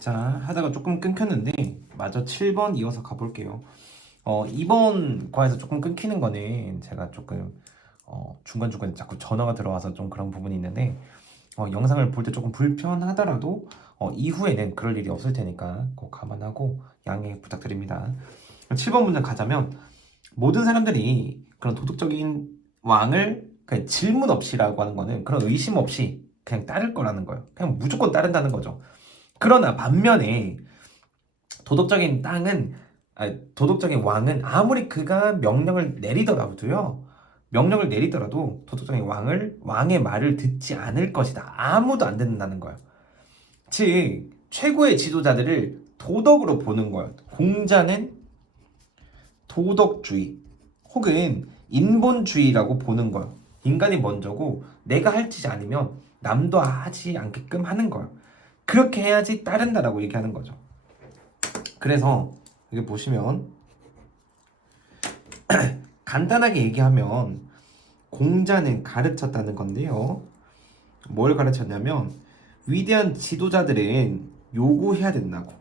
자, 하다가 조금 끊겼는데 마저 7번 이어서 가볼게요. 이번 과에서 조금 끊기는 거는 제가 조금 중간중간에 자꾸 전화가 들어와서 좀 그런 부분이 있는데 영상을 볼 때 조금 불편하더라도 이후에는 그럴 일이 없을 테니까 꼭 감안하고 양해 부탁드립니다. 7번 문제 가자면 모든 사람들이 그런 도덕적인 왕을 그냥 질문 없이라고 하는 거는 그런 의심 없이 그냥 따를 거라는 거예요. 그냥 무조건 따른다는 거죠. 그러나 반면에 도덕적인 땅은 도덕적인 왕은 아무리 그가 명령을 내리더라도 도덕적인 왕의 말을 듣지 않을 것이다. 아무도 안 듣는다는 거예요. 즉 최고의 지도자들을 도덕으로 보는 거예요. 공자는 도덕주의 혹은 인본주의라고 보는 거예요. 인간이 먼저고 내가 할 짓이 아니면 남도 하지 않게끔 하는 거예요. 그렇게 해야지 따른다라고 얘기하는 거죠. 그래서 여기 보시면 간단하게 얘기하면 공자는 가르쳤다는 건데요. 뭘 가르쳤냐면 위대한 지도자들은 요구해야 된다고.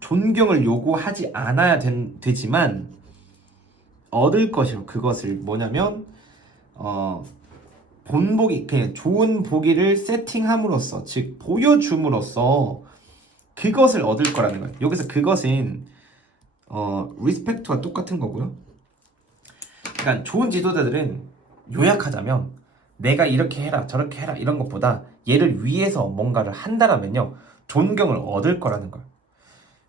존경을 요구하지 않아야 되지만 얻을 것이요. 그것을 뭐냐면 본보기, 그냥 좋은 보기를 세팅함으로써, 즉 보여줌으로써 그것을 얻을 거라는 거예요. 여기서 그것은 리스펙트와 똑같은 거고요. 그러니까 좋은 지도자들은 요약하자면 내가 이렇게 해라 저렇게 해라 이런 것보다 얘를 위해서 뭔가를 한다라면요 존경을 얻을 거라는 거예요.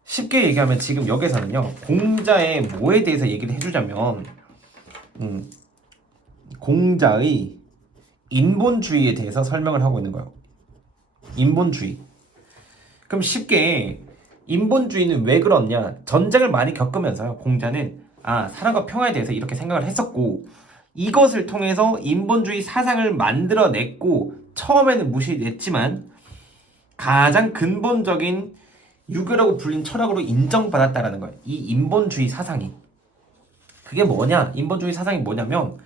쉽게 얘기하면 지금 여기서는요 공자의 뭐에 대해서 얘기를 해주자면 공자의 인본주의에 대해서 설명을 하고 있는 거예요. 인본주의. 그럼 쉽게 인본주의는 왜 그렇냐? 전쟁을 많이 겪으면서요. 공자는 사랑과 평화에 대해서 이렇게 생각을 했었고 이것을 통해서 인본주의 사상을 만들어냈고 처음에는 무시했지만 가장 근본적인 유교라고 불린 철학으로 인정받았다라는 거예요. 이 인본주의 사상이. 그게 뭐냐? 인본주의 사상이 뭐냐면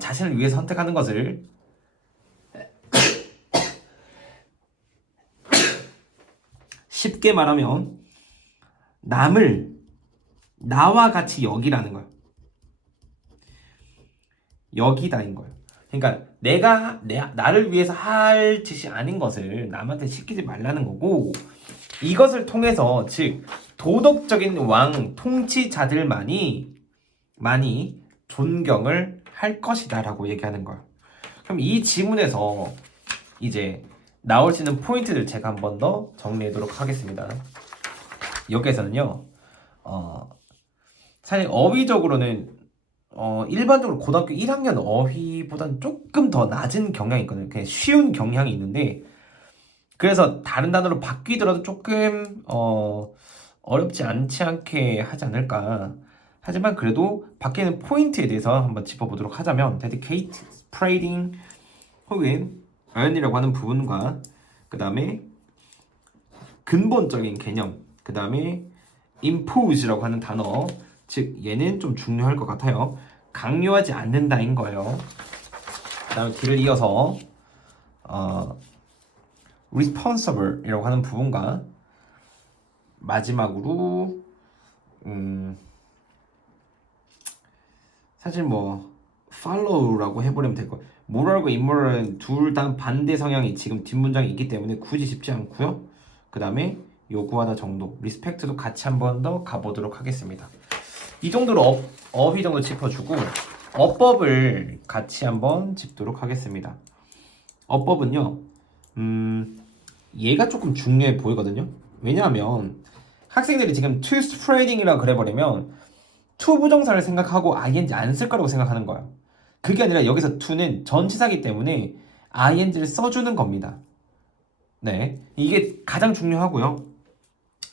자신을 위해 선택하는 것을 쉽게 말하면 남을 나와 같이 여기라는 거예요. 여기다인 거예요. 그러니까 나를 위해서 할 짓이 아닌 것을 남한테 시키지 말라는 거고 이것을 통해서 즉 도덕적인 왕 통치자들만이 많이 존경을 할 것이다라고 얘기하는 거예요. 그럼 이 지문에서 이제 나올 수 있는 포인트들 제가 한 번 더 정리하도록 하겠습니다. 여기에서는요, 사실 어휘적으로는 일반적으로 고등학교 1학년 어휘보다는 조금 더 낮은 경향이 있거든요. 그냥 쉬운 경향이 있는데 그래서 다른 단어로 바뀌더라도 조금 어렵지 않게 하지 않을까. 하지만 그래도 바뀌는 포인트에 대해서 한번 짚어보도록 하자면 dedicate, spreading 혹은 earn이라고 하는 부분과 그 다음에 근본적인 개념 그 다음에 impose라고 하는 단어 즉 얘는 좀 중요할 것 같아요. 강요하지 않는다인 거예요. 그 다음에 뒤를 이어서 responsible이라고 하는 부분과 마지막으로 사실 뭐 follow라고 해버리면 될 거예요. moral과 immoral은 둘 다 반대 성향이 지금 뒷문장에 있기 때문에 굳이 짚지 않고요. 그 다음에 요구하다 정도, respect도 같이 한 번 더 가보도록 하겠습니다. 이 정도로 어휘 정도 짚어주고 어법을 같이 한번 짚도록 하겠습니다. 어법은요, 얘가 조금 중요해 보이거든요. 왜냐하면 학생들이 지금 to spreading이라고 그래버리면 to 부정사를 생각하고 ing 안 쓸 거라고 생각하는 거예요. 그게 아니라 여기서 to는 전치사기 때문에 ing를 써주는 겁니다. 네, 이게 가장 중요하고요.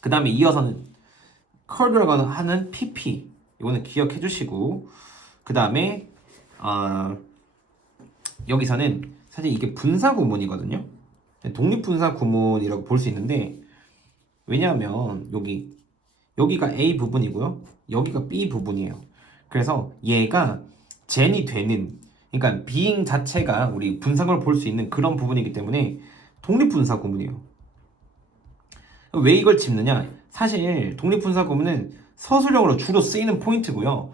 그 다음에 이어서는 cur라고 하는 pp 이거는 기억해 주시고 그 다음에 여기서는 사실 이게 분사 구문이거든요. 독립분사 구문이라고 볼 수 있는데 왜냐하면 여기가 A 부분이고요. 여기가 B 부분이에요. 그래서 얘가 젠이 되는 그러니까 being 자체가 우리 분사구문을 볼 수 있는 그런 부분이기 때문에 독립분사 구문이에요. 왜 이걸 짚느냐? 사실 독립분사구문은 서술형으로 주로 쓰이는 포인트고요.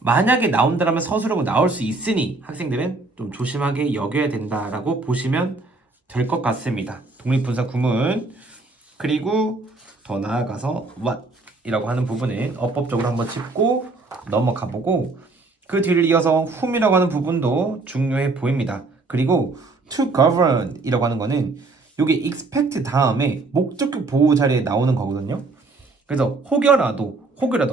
만약에 나온다면 서술형으로 나올 수 있으니 학생들은 좀 조심하게 여겨야 된다라고 보시면 될 것 같습니다. 독립분사구문. 그리고 더 나아가서 what 이라고 하는 부분은 어법적으로 한번 짚고 넘어가 보고 그 뒤를 이어서 whom이라고 하는 부분도 중요해 보입니다. 그리고 to govern 이라고 하는 거는 이게 expect 다음에 목적격 보호 자리에 나오는 거거든요. 그래서 혹여라도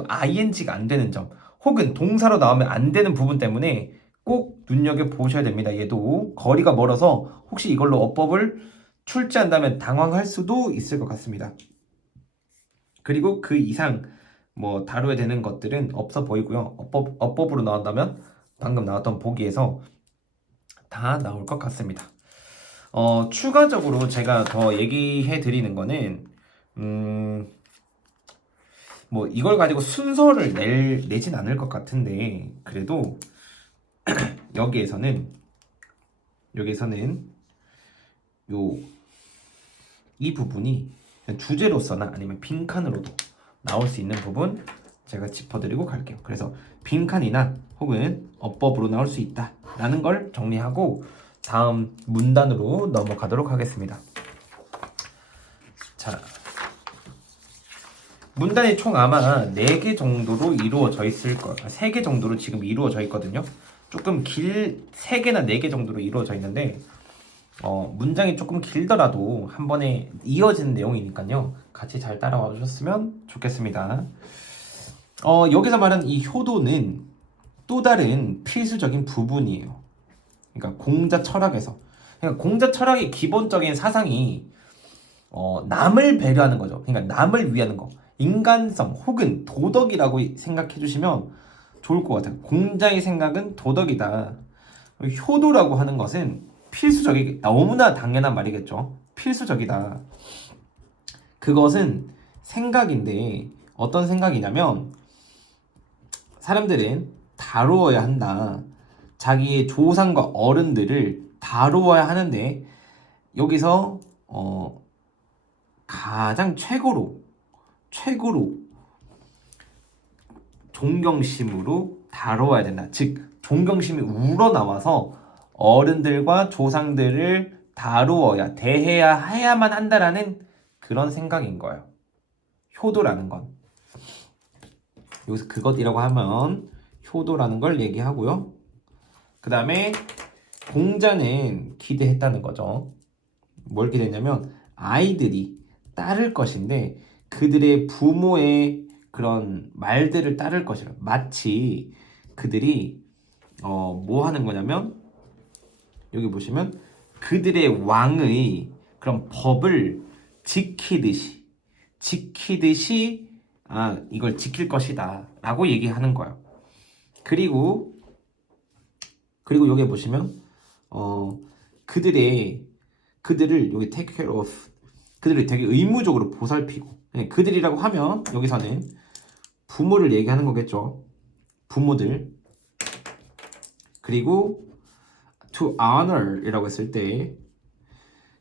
ing가 안 되는 점 혹은 동사로 나오면 안 되는 부분 때문에 꼭 눈여겨보셔야 됩니다. 얘도 거리가 멀어서 혹시 이걸로 어법을 출제한다면 당황할 수도 있을 것 같습니다. 그리고 그 이상 뭐 다뤄야 되는 것들은 없어 보이고요. 어법으로 나온다면 방금 나왔던 보기에서 다 나올 것 같습니다. 추가적으로 제가 더 얘기해 드리는 거는 뭐 이걸 가지고 순서를 내진 않을 것 같은데 그래도 여기에서는 이 부분이 주제로서나 아니면 빈칸으로도 나올 수 있는 부분 제가 짚어드리고 갈게요. 그래서 빈칸이나 혹은 어법으로 나올 수 있다 라는 걸 정리하고 다음 문단으로 넘어가도록 하겠습니다. 자, 문단이 총 아마 4개 정도로 이루어져 있을 거예요. 3개 정도로 지금 이루어져 있거든요. 조금 3개나 4개 정도로 이루어져 있는데 문장이 조금 길더라도 한 번에 이어지는 내용이니까요. 같이 잘 따라와 주셨으면 좋겠습니다. 여기서 말하는 이 효도는 또 다른 필수적인 부분이에요. 그러니까 공자 철학에서. 그러니까 공자 철학의 기본적인 사상이 남을 배려하는 거죠. 그러니까 남을 위하는 거. 인간성 혹은 도덕이라고 생각해 주시면 좋을 것 같아요. 공자의 생각은 도덕이다. 효도라고 하는 것은 필수적이 너무나 당연한 말이겠죠. 필수적이다. 그것은 생각인데 어떤 생각이냐면 사람들은 다루어야 한다. 자기의 조상과 어른들을 다루어야 하는데 여기서 가장 최고로 존경심으로 다뤄야 된다. 즉 존경심이 우러나와서 어른들과 조상들을 대해야만 한다라는 그런 생각인 거예요. 효도라는 건. 여기서 그것이라고 하면 효도라는 걸 얘기하고요. 그 다음에 공자는 기대했다는 거죠. 뭘 기대했냐면 아이들이 따를 것인데 그들의 부모의 그런 말들을 따를 것이라. 마치 그들이 뭐 하는 거냐면 여기 보시면 그들의 왕의 그런 법을 지키듯이 이걸 지킬 것이다 라고 얘기하는 거예요. 그리고 여기 보시면 그들을 여기 take care of 그들을 되게 의무적으로 보살피고 그들이라고 하면 여기서는 부모를 얘기하는 거겠죠. 부모들. 그리고 to honor 이라고 했을 때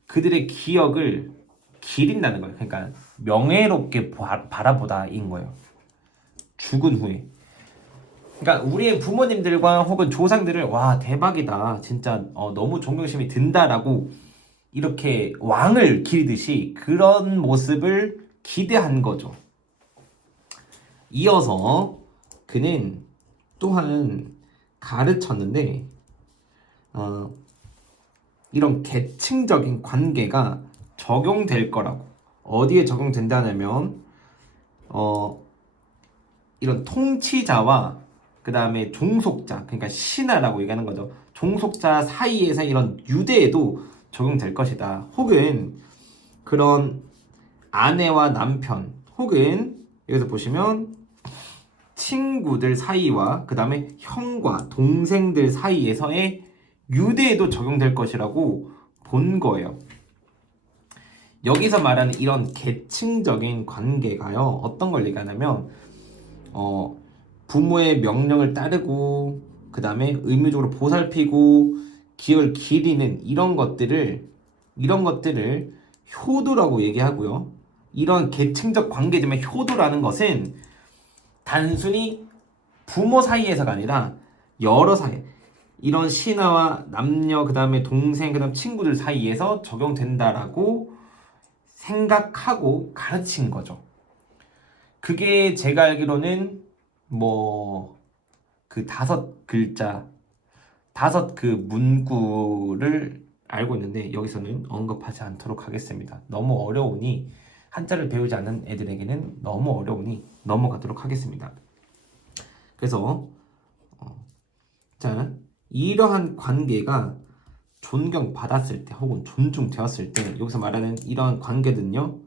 그들의 기억을 기린다는 거예요. 그러니까 명예롭게 바라보다인 거예요. 죽은 후에. 그러니까 우리의 부모님들과 혹은 조상들을 와 대박이다 진짜 너무 존경심이 든다라고 이렇게 왕을 기리듯이 그런 모습을 기대한 거죠. 이어서 그는 또한 가르쳤는데 이런 계층적인 관계가 적용될 거라고. 어디에 적용된다면 이런 통치자와 그 다음에 종속자, 그러니까 신하라고 얘기하는 거죠. 종속자 사이에서 이런 유대에도 적용될 것이다. 혹은 그런 아내와 남편, 혹은 여기서 보시면 친구들 사이와 그 다음에 형과 동생들 사이에서의 유대에도 적용될 것이라고 본 거예요. 여기서 말하는 이런 계층적인 관계가요. 어떤 걸 얘기하냐면 부모의 명령을 따르고 그 다음에 의무적으로 보살피고 기억을 기리는 이런 것들을 효도라고 얘기하고요. 이런 계층적 관계지만 효도라는 것은 단순히 부모 사이에서가 아니라 여러 사이, 이런 신하와 남녀, 그 다음에 동생, 그 다음 친구들 사이에서 적용된다라고 생각하고 가르친 거죠. 그게 제가 알기로는 뭐 그 5글자, 5그 문구를 알고 있는데 여기서는 언급하지 않도록 하겠습니다. 너무 어려우니, 한자를 배우지 않는 애들에게는 너무 어려우니 넘어가도록 하겠습니다. 그래서 자, 이러한 관계가 존경받았을 때 혹은 존중되었을 때, 여기서 말하는 이러한 관계는요,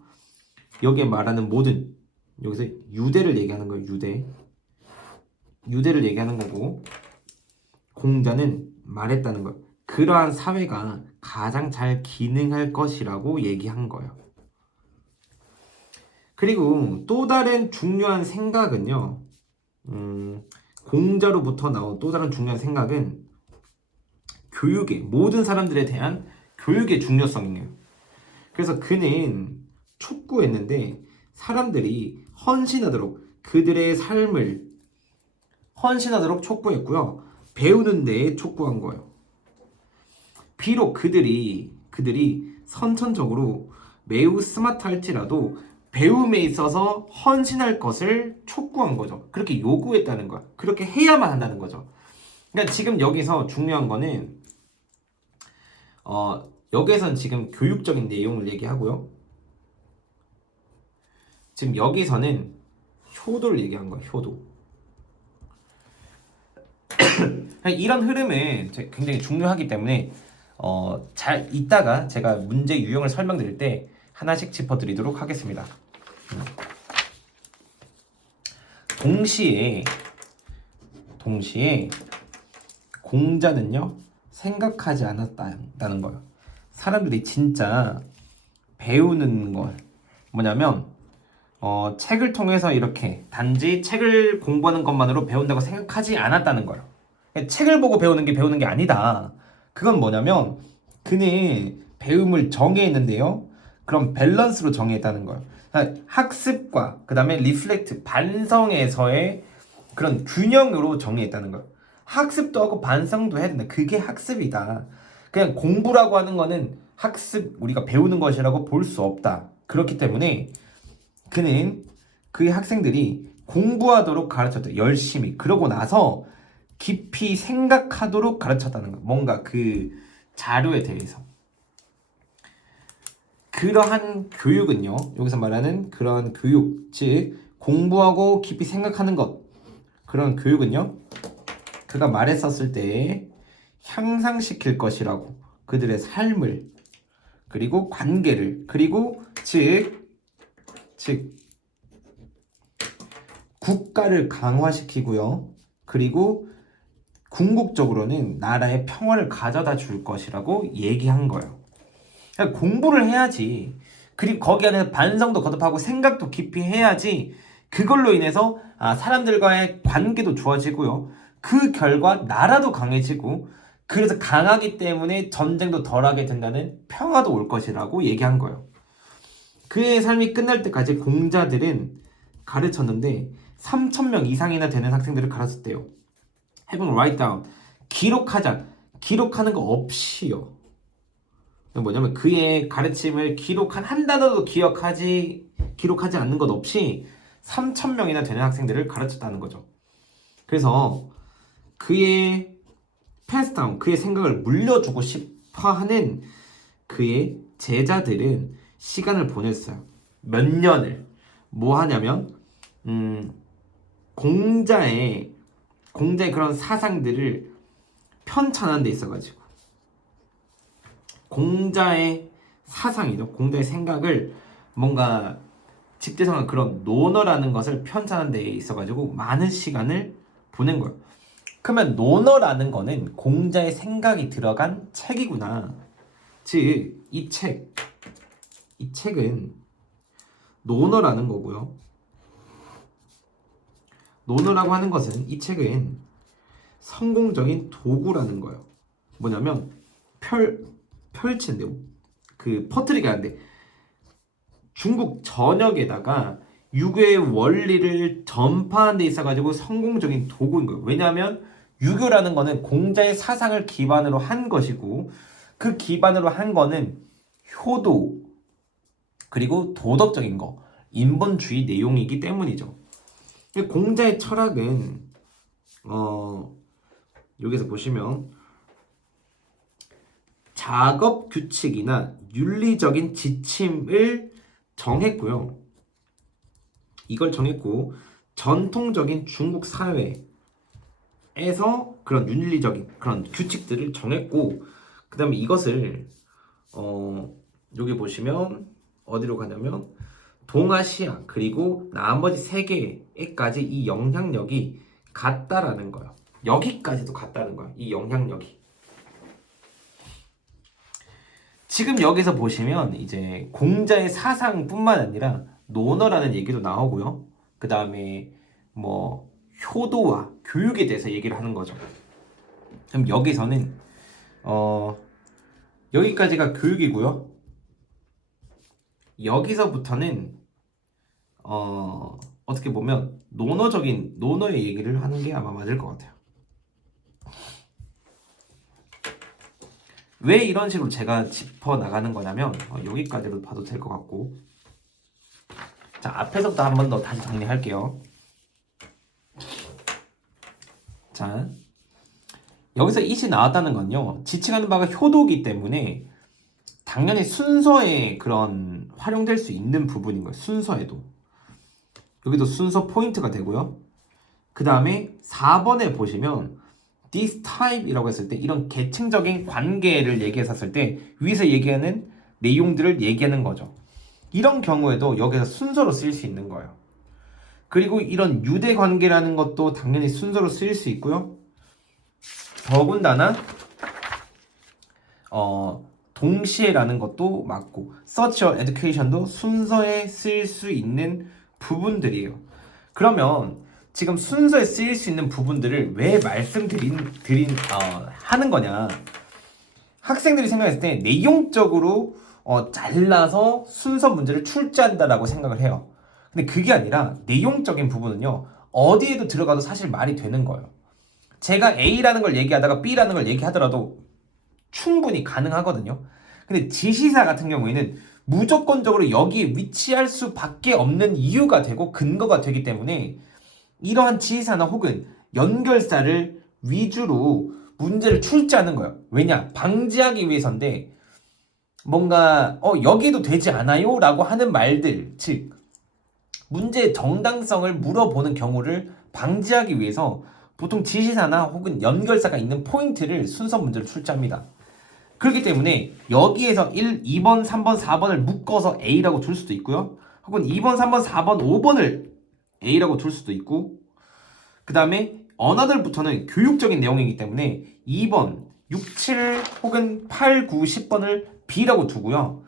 여기에 말하는 모든, 여기서 유대를 얘기하는 거예요. 유대를 얘기하는 거고, 공자는 말했다는 거예요. 그러한 사회가 가장 잘 기능할 것이라고 얘기한 거예요. 그리고 또 다른 중요한 생각은요, 공자로부터 나온 또 다른 중요한 생각은 교육의, 모든 사람들에 대한 교육의 중요성이에요. 그래서 그는 촉구했는데 사람들이 헌신하도록, 그들의 삶을 헌신하도록 촉구했고요. 배우는 데에 촉구한 거예요. 비록 그들이 선천적으로 매우 스마트할지라도 배움에 있어서 헌신할 것을 촉구한 거죠. 그렇게 요구했다는 거야. 그렇게 해야만 한다는 거죠. 그러니까 지금 여기서 중요한 거는 여기에선 지금 교육적인 내용을 얘기하고요. 지금 여기서는 효도를 얘기한 거예요. 효도. 이런 흐름은 굉장히 중요하기 때문에 잘 이따가 제가 문제 유형을 설명드릴 때 하나씩 짚어드리도록 하겠습니다. 동시에 공자는요, 생각하지 않았다는 거예요. 사람들이 진짜 배우는 걸 뭐냐면 책을 통해서 이렇게 단지 책을 공부하는 것만으로 배운다고 생각하지 않았다는 거예요. 책을 보고 배우는 게 아니다. 그건 뭐냐면 그는 배움을 정의했는데요, 그럼 밸런스로 정의했다는 거예요. 그러니까 학습과 그 다음에 리플렉트, 반성에서의 그런 균형으로 정의했다는 거예요. 학습도 하고 반성도 해야 된다. 그게 학습이다. 그냥 공부라고 하는 거는 학습, 우리가 배우는 것이라고 볼 수 없다. 그렇기 때문에 그는 그 학생들이 공부하도록 가르쳤다. 열심히. 그러고 나서 깊이 생각하도록 가르쳤다는 거예요. 뭔가 그 자료에 대해서. 그러한 교육은요, 여기서 말하는 그러한 교육, 즉 공부하고 깊이 생각하는 것, 그런 교육은요, 그가 말했었을 때 향상시킬 것이라고, 그들의 삶을, 그리고 관계를, 그리고 즉 국가를 강화시키고요, 그리고 궁극적으로는 나라의 평화를 가져다 줄 것이라고 얘기한 거예요. 그러니까 공부를 해야지, 그리고 거기에 대해서 반성도 거듭하고 생각도 깊이 해야지, 그걸로 인해서 사람들과의 관계도 좋아지고요, 그 결과 나라도 강해지고, 그래서 강하기 때문에 전쟁도 덜하게 된다는 평화도 올 것이라고 얘기한 거예요. 그의 삶이 끝날 때까지 공자들은 가르쳤는데 3,000명 이상이나 되는 학생들을 가르쳤대요. Have them write down. 기록하는 거 없이요. 뭐냐면 그의 가르침을 한 단어도 기록하지 않는 것 없이 3,000명이나 되는 학생들을 가르쳤다는 거죠. 그래서 그의 패스다운, 그의 생각을 물려주고 싶어 하는 그의 제자들은 시간을 보냈어요. 몇 년을. 뭐 하냐면 공자의 그런 사상들을 편찬하는 데 있어가지고, 공자의 사상이죠. 공자의 생각을 뭔가 집대성한 그런 논어라는 것을 편찬하는 데 있어가지고 많은 시간을 보낸 거예요. 그러면 논어라는 거는 공자의 생각이 들어간 책이구나. 즉 이 책은 논어라는 거고요. 논어라고 하는 것은, 이 책은 성공적인 도구라는 거예요. 뭐냐면 펼치는데, 그 퍼뜨리게 하는데 중국 전역에다가 유교의 원리를 전파하는 데 있어가지고 성공적인 도구인 거예요. 왜냐하면 유교라는 거는 공자의 사상을 기반으로 한 것이고 그 기반으로 한 거는 효도 그리고 도덕적인 거, 인본주의 내용이기 때문이죠. 공자의 철학은 여기서 보시면 작업 규칙이나 윤리적인 지침을 정했고요. 이걸 정했고 전통적인 중국 사회에서 그런 윤리적인 그런 규칙들을 정했고 그 다음에 이것을 여기 보시면 어디로 가냐면 동아시아 그리고 나머지 세계에까지 이 영향력이 갔다라는 거예요. 여기까지도 갔다는 거예요. 이 영향력이. 지금 여기서 보시면 이제 공자의 사상뿐만 아니라 논어라는 얘기도 나오고요. 그 다음에 뭐 효도와 교육에 대해서 얘기를 하는 거죠. 그럼 여기서는 여기까지가 교육이고요. 여기서부터는 어떻게 보면 논어의 얘기를 하는 게 아마 맞을 것 같아요. 왜 이런 식으로 제가 짚어 나가는 거냐면 여기까지로 봐도 될 것 같고, 자 앞에서부터 한 번 더 다시 정리할게요. 자 여기서 이시 나왔다는 건요, 지칭하는 바가 효도이기 때문에 당연히 순서에 그런 활용될 수 있는 부분인 거예요. 순서에도 여기도 순서 포인트가 되고요. 그 다음에 4번에 보시면 this type이라고 했을 때 이런 계층적인 관계를 얘기했었을 때 위에서 얘기하는 내용들을 얘기하는 거죠. 이런 경우에도 여기서 순서로 쓰일 수 있는 거예요. 그리고 이런 유대 관계라는 것도 당연히 순서로 쓰일 수 있고요. 더군다나 동시에라는 것도 맞고 such a education도 순서에 쓰일 수 있는 부분들이에요. 그러면 지금 순서에 쓰일 수 있는 부분들을 왜 하는 거냐? 학생들이 생각했을 때 내용적으로 잘라서 순서 문제를 출제한다라고 생각을 해요. 근데 그게 아니라 내용적인 부분은요, 어디에도 들어가도 사실 말이 되는 거예요. 제가 A라는 걸 얘기하다가 B라는 걸 얘기하더라도 충분히 가능하거든요. 근데 지시사 같은 경우에는 무조건적으로 여기에 위치할 수밖에 없는 이유가 되고 근거가 되기 때문에 이러한 지시사나 혹은 연결사를 위주로 문제를 출제하는 거예요. 왜냐? 방지하기 위해서인데, 뭔가 여기도 되지 않아요? 라고 하는 말들, 즉 문제의 정당성을 물어보는 경우를 방지하기 위해서 보통 지시사나 혹은 연결사가 있는 포인트를 순서 문제로 출제합니다. 그렇기 때문에 여기에서 1, 2번, 3번, 4번을 묶어서 A라고 둘 수도 있고요. 혹은 2번, 3번, 4번, 5번을 A라고 둘 수도 있고, 그 다음에 어나들부터는 교육적인 내용이기 때문에 2번, 6, 7 혹은 8, 9, 10번을 B라고 두고요.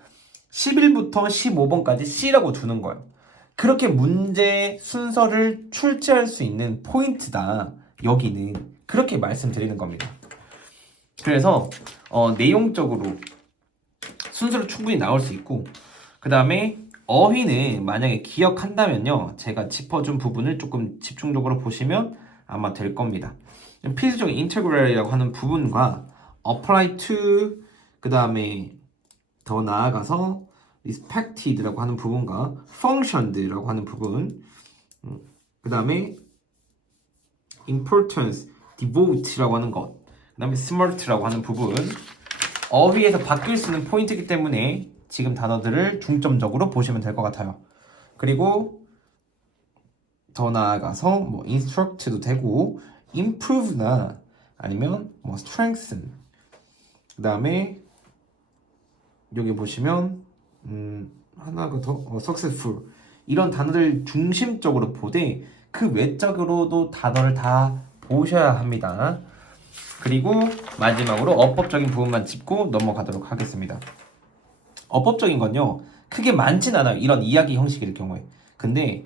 11부터 15번까지 C라고 두는 거예요. 그렇게 문제 순서를 출제할 수 있는 포인트다. 여기는 그렇게 말씀드리는 겁니다. 그래서 내용적으로 순서로 충분히 나올 수 있고, 그 다음에 어휘는 만약에 기억한다면요, 제가 짚어준 부분을 조금 집중적으로 보시면 아마 될 겁니다. 필수적인 integral이라고 하는 부분과 apply to, 그 다음에 더 나아가서 respected라고 하는 부분과 functioned라고 하는 부분, 그 다음에 importance, devote라고 하는 것, 그 다음에 smart라고 하는 부분, 어휘에서 바뀔 수 있는 포인트이기 때문에 지금 단어들을 중점적으로 보시면 될 것 같아요. 그리고 더 나아가서 뭐 instruct도 되고 improve나 아니면 뭐 strengthen, 그 다음에 여기 보시면 하나가 더 successful, 이런 단어들 중심적으로 보되 그 외적으로도 단어를 다 보셔야 합니다. 그리고 마지막으로 어법적인 부분만 짚고 넘어가도록 하겠습니다. 어법적인 건요, 크게 많진 않아요. 이런 이야기 형식일 경우에. 근데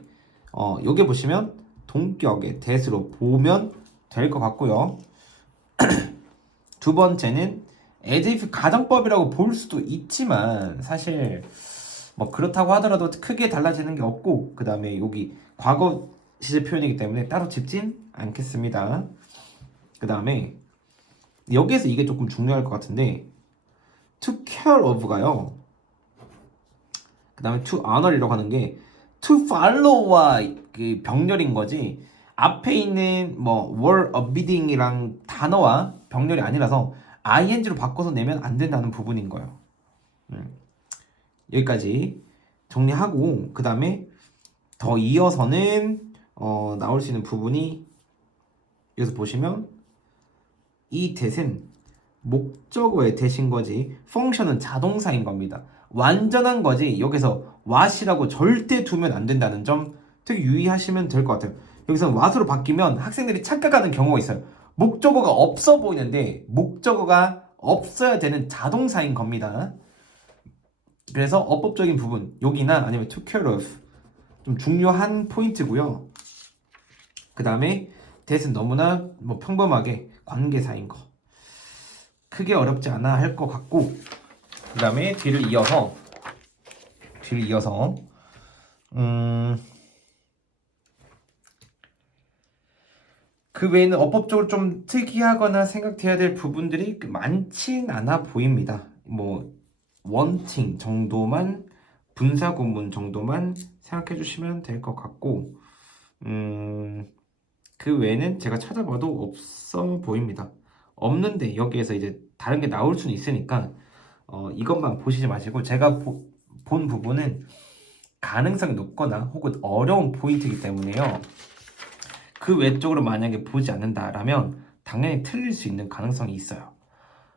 여기 보시면 동격의 대수로 보면 될 것 같고요. 두 번째는 as if 가정법이라고 볼 수도 있지만 사실 뭐 그렇다고 하더라도 크게 달라지는 게 없고, 그 다음에 여기 과거 시제 표현이기 때문에 따로 짚진 않겠습니다. 그 다음에 여기에서 이게 조금 중요할 것 같은데, to care of가요. 그 다음에 to honor이라고 하는 게 to follow와 그 병렬인 거지, 앞에 있는 뭐 were obeding이랑 단어와 병렬이 아니라서 ing로 바꿔서 내면 안 된다는 부분인 거예요. 여기까지 정리하고, 그 다음에 더 이어서는 나올 수 있는 부분이, 여기서 보시면 이 that은 목적어의 that인 거지 펑션은 자동사인 겁니다. 완전한 거지 여기서 what이라고 절대 두면 안 된다는 점 되게 유의하시면 될 것 같아요. 여기서 what으로 바뀌면 학생들이 착각하는 경우가 있어요. 목적어가 없어 보이는데 목적어가 없어야 되는 자동사인 겁니다. 그래서 어법적인 부분 여기나 아니면 to care of 좀 중요한 포인트고요. 그 다음에 that은 너무나 뭐 평범하게 관계사인 거 크게 어렵지 않아 할 것 같고, 그 다음에 뒤를 이어서 그 외에는 어법적으로 좀 특이하거나 생각해야 될 부분들이 많진 않아 보입니다. 뭐 wanting 정도만, 분사 구문 정도만 생각해 주시면 될 것 같고, 그 외에는 제가 찾아봐도 없어 보입니다. 없는데 여기에서 이제 다른 게 나올 수는 있으니까 이것만 보시지 마시고, 제가 본 부분은 가능성이 높거나 혹은 어려운 포인트이기 때문에요. 그 외적으로 만약에 보지 않는다라면 당연히 틀릴 수 있는 가능성이 있어요.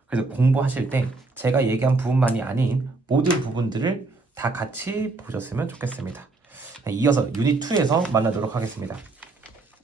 그래서 공부하실 때 제가 얘기한 부분만이 아닌 모든 부분들을 다 같이 보셨으면 좋겠습니다. 네, 이어서 유닛 2에서 만나도록 하겠습니다.